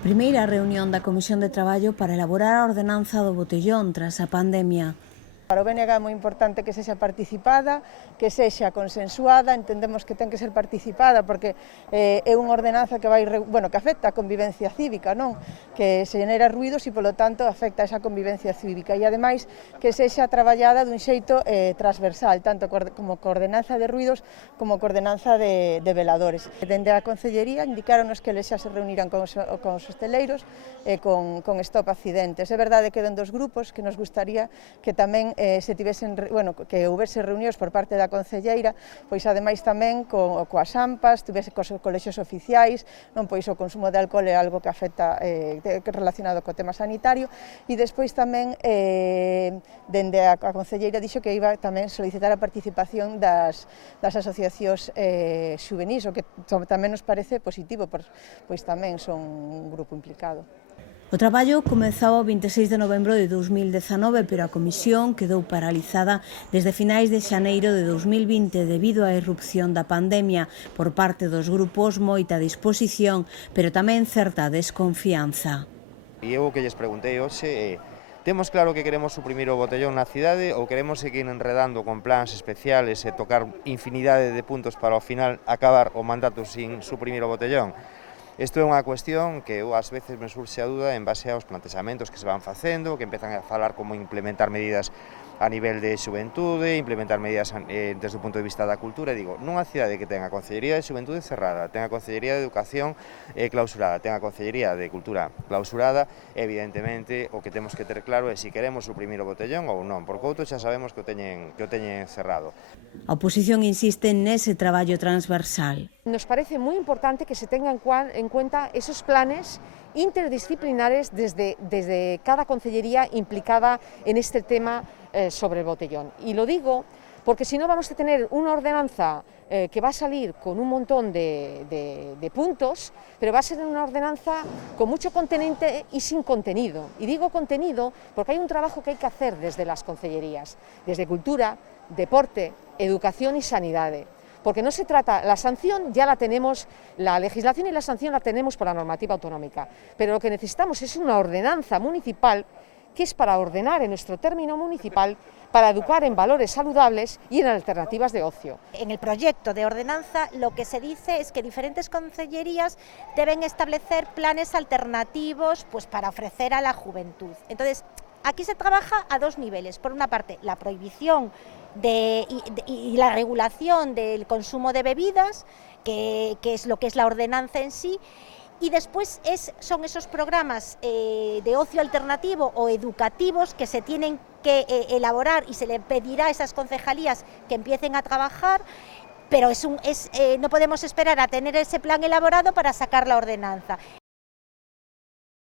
Primeira reunión da Comisión de Traballo para elaborar a ordenanza do botellón tras a pandemia. Para o BNG é moi importante que sexa participada, que sexa consensuada, entendemos que ten que ser participada porque é unha ordenanza que que afecta a convivencia cívica, non? Que se genera ruidos e, polo tanto, afecta a esa convivencia cívica e, ademais, que sexa traballada dun xeito transversal, tanto como coordenanza de ruidos como coordenanza de veladores. Dende a Concellería indicaronos que eles xa se reuniran con os hosteleiros e con Stop Accidentes. É verdade que dende os grupos que nos gustaría que tamén que houbese reunións por parte da Concelleira, pois ademais tamén coas AMPAs, tivese cos colexios oficiais, non pois o consumo de alcohol é algo que afecta relacionado co tema sanitario e despois tamén dende a Concelleira dixo que iba tamén solicitar a participación das asociacións xuvenis, o que tamén nos parece positivo, pois tamén son un grupo implicado. O traballo comezaba o 26 de novembro de 2019, pero a comisión quedou paralizada desde finais de xaneiro de 2020 debido á irrupción da pandemia. Por parte dos grupos, moita disposición, pero tamén certa desconfianza. E eu o que lles preguntei hoxe é: temos claro que queremos suprimir o botellón na cidade ou queremos seguir enredando con plans especiales e tocar infinidade de puntos para ao final acabar o mandato sin suprimir o botellón? Isto é unha cuestión que eu ás veces me surxe a dúda en base aos plantexamentos que se van facendo, que empezan a falar como implementar medidas a nivel de xuventude, implementar medidas desde o punto de vista da cultura, e digo, nunha cidade que ten a Concellería de Xuventude cerrada, ten a Concellería de Educación clausurada, ten a Concellería de Cultura clausurada, evidentemente o que temos que ter claro é se queremos suprimir o botellón ou non, porque outros xa sabemos que o teñen cerrado. A oposición insiste nese traballo transversal. Nos parece muy importante que se tengan en cuenta esos planes interdisciplinares desde cada concellería implicada en este tema sobre el botellón. Y lo digo porque si no vamos a tener una ordenanza que va a salir con un montón de puntos, pero va a ser una ordenanza con mucho contenido y sin contenido. Y digo contenido porque hay un trabajo que hay que hacer desde las concellerías, desde Cultura, Deporte, Educación y Sanidad. Porque no se trata, la sanción ya la tenemos, la legislación y la sanción la tenemos por la normativa autonómica, pero lo que necesitamos es una ordenanza municipal que es para ordenar en nuestro término municipal, para educar en valores saludables y en alternativas de ocio. En el proyecto de ordenanza lo que se dice es que diferentes concellerías deben establecer planes alternativos pues, para ofrecer a la juventud. Entonces, aquí se trabaja a dos niveles. Por una parte, la prohibición y la regulación del consumo de bebidas, que es lo que es la ordenanza en sí, y después son esos programas de ocio alternativo o educativos que se tienen que elaborar y se le pedirá a esas concejalías que empiecen a trabajar, pero no podemos esperar a tener ese plan elaborado para sacar la ordenanza.